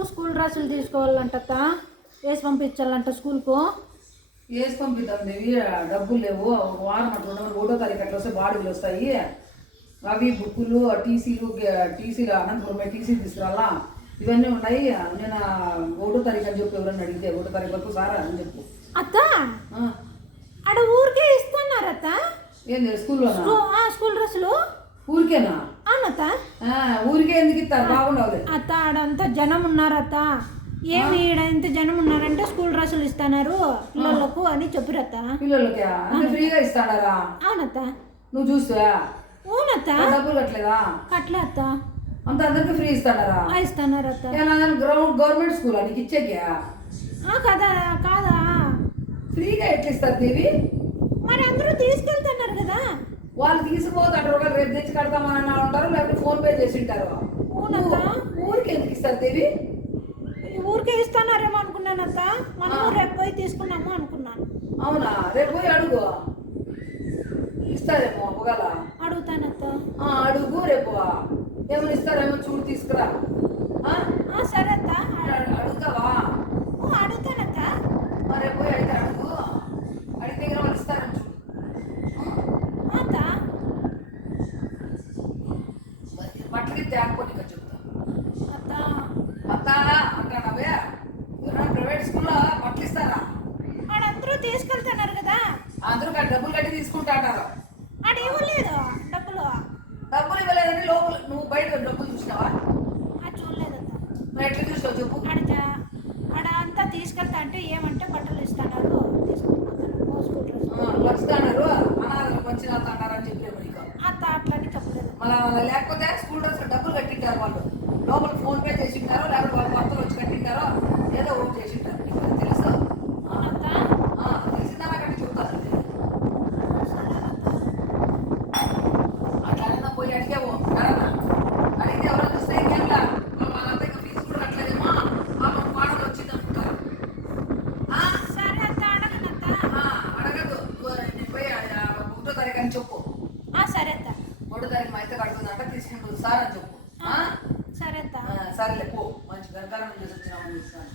పిల్లలకు స్కూల్ డ్రెస్సులు తీసుకోవాలంట అత్త. వేసి పంపించాలంట స్కూల్కు? వేసి పంపిద్దాం దేవి డబ్బులు లేవు. ఒక వారం అట్లా ఒకటో తారీఖు అట్లా వస్తే బాడీలు వస్తాయి. అవి బుక్కులు టీసీలు టీసీలు అనంతపురం టీసీలు తీసుకురాలా? ఇవన్నీ ఉన్నాయి. నేను ఒకటో తారీఖు అని చెప్పి ఎవరన్నా అడిగితే ఒకటో తారీఖు వరకు సారా అని చెప్పు. అత్త? ఆడ ఊరికే ఇస్తున్నారు అత్త ఏంది స్కూల్లోనా? స్కూ- ఆ, స్కూల్ డ్రెస్సులు? ఊరికేనా? అవునత్త ఆ, ఊరికే ఎందుకు ఇస్తారు? బాగుండవులే అత్త ఆడంతా జనం ఉన్నారు అత్త ఏమి ఈడ ఇంత జనం ఉన్నారంటే స్కూల్ డ్రెస్సులు ఇస్తున్నారు పిల్లలకు అని చెప్పిరత్త. పిల్లలకి? ఫ్రీగా ఇస్తాడారా అవునత్త. నువ్వు చూస్తావా? అవునత్త. డబ్బులు కట్టలేదా? అట్లా అత్త. అంత అందరికి ఫ్రీ ఇస్తాడారా ఆ, ఇస్తున్నారు అత్త గ్రౌండ్ గవర్నమెంట్ స్కూల్? నీకు ఇచ్చేకే? ఆ, కదా కాదా? ఫ్రీగా ఎట్లా ఇస్తారు దేవి మరి అందరూ తీసుకెళ్తున్నారు కదా? వాళ్ళు తీసుకుపోతారు. ఒకవేళ రేపు తెచ్చి కడతామని ఉంటారు లేకపోతే ఫోన్ పే చేసి ఉంటారు ఊరికి ఎందుకు ఇస్తారు దేవి? ఊరికే ఇస్తున్నారేమో అనుకున్నానత్త. మనము రేపు పోయి తీసుకున్నాము అనుకున్నాను. అవునా? రేపు పోయి అడుగు. ఇస్తారేమో ఒకవేళ. అడుగుతానత్త. అడుగు రేపు. ఏమైనా ఇస్తారేమో చూడు తీసుకురా ఆ? ఆ, సరే అత్త అడు- అడుగుతావా ఓ, అడుగుతానత్త మరి రేపు పోయి అయితే అడుగు అడిగితే కానీ వాళ్ళు ఇస్తారని చూడు ఆ, అత్త మరి తేకపోతే ఇక్కడ చెప్తా అత్త అత్త అంటానవే ఎవరైనా ప్రైవేట్ స్కూల్లో బట్టలు ఇస్తారా? ఆడందరూ తీసుకెళ్తున్నారు కదా. అందరూ డబ్బులు కట్టి తీసుకుంటా అంటారు ఆడ ఇవ్వలేదు డబ్బులు? డబ్బులు ఇవ్వలేదని లోపల నువ్వు బయట డబ్బులు చూసినావా? ఆ చూడలేదత్త. నువ్వు ఎట్లా చూసినావు చెప్పు. ఆడ అంతా తీసుకెళ్తా అంటే ఏమంటే బట్టలు ఆ, లక్షన్నారు అనాథలకు వచ్చిన అన్నారని చెప్పారు నీకు. అత్త అట్లని చెప్పలేదు. మళ్ళీ లేకపోతే స్కూల్ డ్రెస్ డబ్బులు కట్టింటారు వాళ్ళు పే చేసింటారో లేకపోతే వాళ్ళ భర్తలు వచ్చి కట్టింటారో ఏదో ఒకటి చేసింటారు. నీకు అది తెలుసా? అవునత్త ఆ, తెలిసిందా కట్టి చెప్తారు అట్లా పోయి అడిగావు కరనా అడిగితే ఎవరో చూస్తే ఇంకేంలా వాళ్ళంతా ఇంకా ఫీజు కూడా కట్టలేదేమో. పాపం పాడలు వచ్చింది అనుకుంటారు ఆ, సరే అత్త అడగనత్త ఆ, అడగదు. ఇదిగో నేను పోయి ఆ, ఆ, ఒకటో తారీఖు అని చెప్పు. సరే ఒకటో తారీఖు మా అయితే కడుతుందంట తీసుకుంటుంది సార్ అని చెప్పు? సరే అత్త పో మంచి గంగారం చేసి వచ్చినామని చూస్తాను